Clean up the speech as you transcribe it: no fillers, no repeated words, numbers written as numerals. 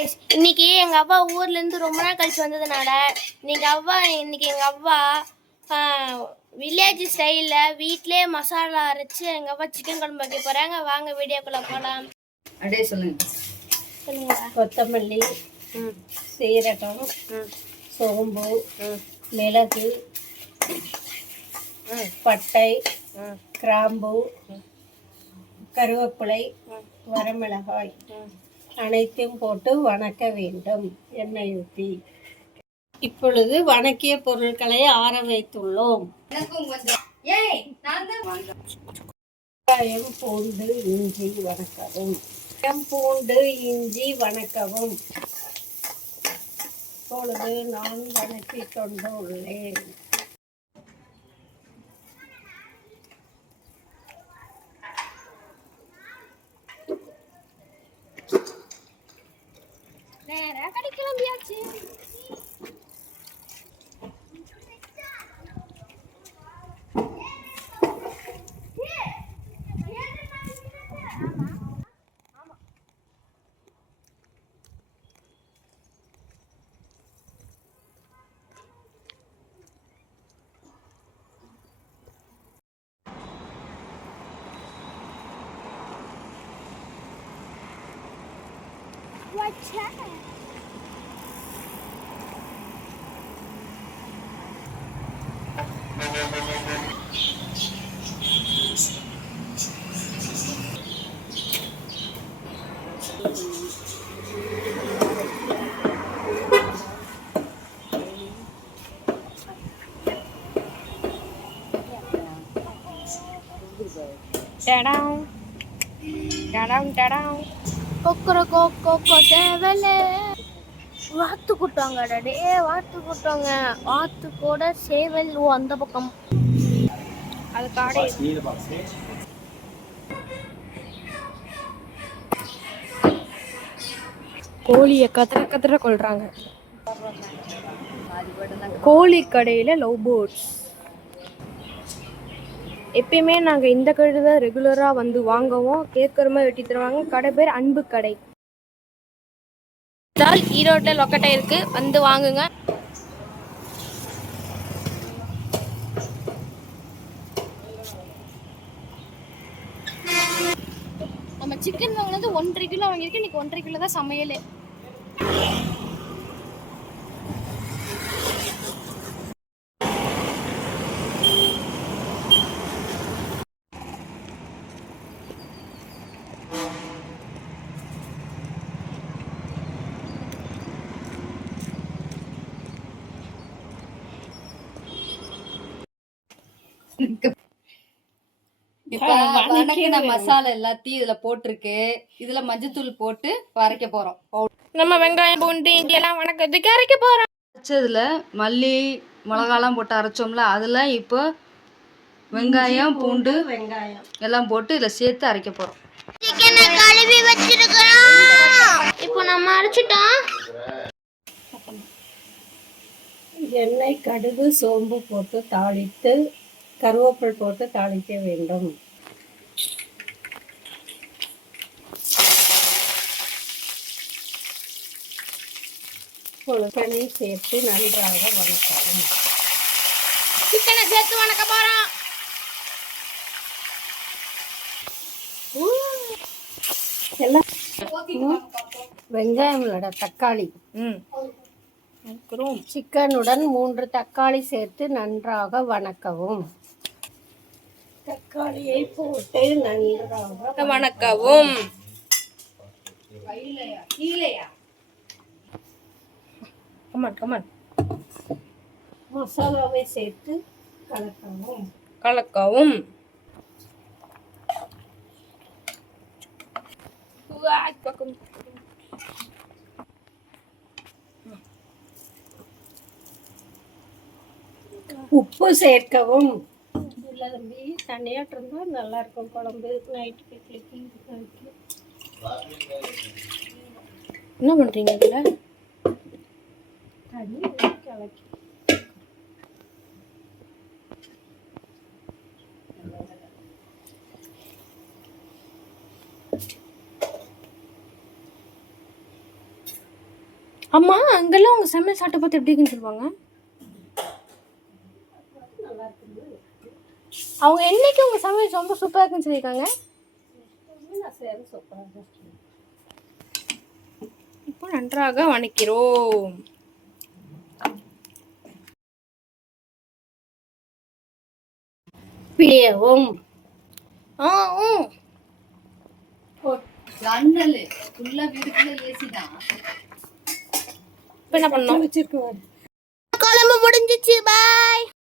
இன்னைக்கு எங்க அவ்வா ஊர்ல இருந்து ரொம்ப நாள் கழிச்சு வந்ததுனால இன்னைக்கு எங்க அவ்வா வில்லேஜ் ஸ்டைல்ல வீட்லயே மசாலா அரைச்சு எங்க அவ்வா சிக்கன் குழம்பு வைக்க போறாங்க. வாங்க வீடியோக்குள்ள போலாம். அப்படியே சொல்லுங்க. கொத்தமல்லி, சீரகம், சோம்பு, மிளகு, பட்டை, கிராம்பு, கருவேப்பிலை, வரமிளகாய் அனைத்தையும் போட்டு வணக்க வேண்டும். எண்ணெய் ஊற்றி இப்பொழுது வணக்கிய பொருட்களை ஆற வைத்துள்ளோம். வெங்காயம், பூண்டு, இஞ்சி வணக்கவும். பூண்டு, இஞ்சி வணக்கவும். இப்பொழுது நான் வணக்கி கொண்டு உள்ளேன். கிளம்பியாச்சு. What's that? வாத்து கூட்டாங்க. வாத்து கூட்டாங்க. வாத்து கூட சேவல் அந்த பக்கம் அது காடை. கோழிய கத்திர கத்திர கொள்றாங்க. கோழி கடையில லவ் பேர்ட்ஸ். எப்பயுமே நாங்கள் இந்த கடை தான் ரெகுலராக வந்து வாங்குவோம். கேட்குற மாதிரி வெட்டி தருவாங்க. கடை பேர் அன்பு கடை. ஈரோட்டில் லொக்கட்டை இருக்கு, வந்து வாங்குங்க. நம்ம சிக்கன் வாங்கினது 1.5 கிலோ வாங்கியிருக்கேன். இன்னைக்கு 1.5 கிலோ தான் சமையல். இப்ப வணக்கின மசாலா எல்லாத்தையும் இதுல போட்டிருக்கு. இதுல மஞ்சத்தூள் போட்டு அரைக்க போறோம். நம்ம வெங்காயம், பூண்டு, இஞ்சி எல்லாம் வணக்கத்துக்கு அரைக்க போறோம். அரைச்சதுல மல்லி, மிளகாலாம் போட்டு அரைச்சோம்ல, அதுல இப்போ வெங்காயம், பூண்டு, வெங்காயம் எல்லாம் போட்டு இதுல சேர்த்து அரைக்க போறோம். சிக்கனை கழுவி வச்சிருக்கோம். இப்போ நம்ம அரைச்சிட்டோம். எண்ணெய், கடுகு, சோம்பு போட்டு தாளித்து கருவேப்பிலை போட்டு தாளிக்க வேண்டும். சிக்கனை சேர்த்து நன்றாக வணக்கவும். சிக்கனை சேர்த்து வணக்க போறோம். எல்லாம் வெங்காயம், தக்காளி, சிக்கனுடன் 3 தக்காளி சேர்த்து நன்றாக வணக்கவும். தக்காளியை போட்டு நன்றாக வணக்கவும். மசாலாவை சேர்த்து கலக்கவும். உப்பு சேர்க்கவும். இல்லை தம்பி, தண்ணியாட்டு இருந்தால் நல்லா இருக்கும் குழம்பு. நைட்டு இட்லிக்கு என்ன பண்றீங்க இதுல? தண்ணி கலக்கி அம்மா அங்கெல்லாம் உங்க சமையல் சாப்பிட்ட பார்த்து எப்படி இருக்குன்னு சொல்லுவாங்க. அவங்க என்னைக்கு உங்க சமையல் ரொம்ப சூப்பரா இருக்குன்னு சொல்லியிருக்காங்க. இப்போ நன்றாக வணக்கிறோம். பிடியவும் லண்டன்ல ஃபுல்லா வீட்டுக்குள்ள ஏசி தான். இப்போ என்ன பண்ணோம்? வச்சிருக்கோம். குழம்பு முடிஞ்சிச்சு. பாய்.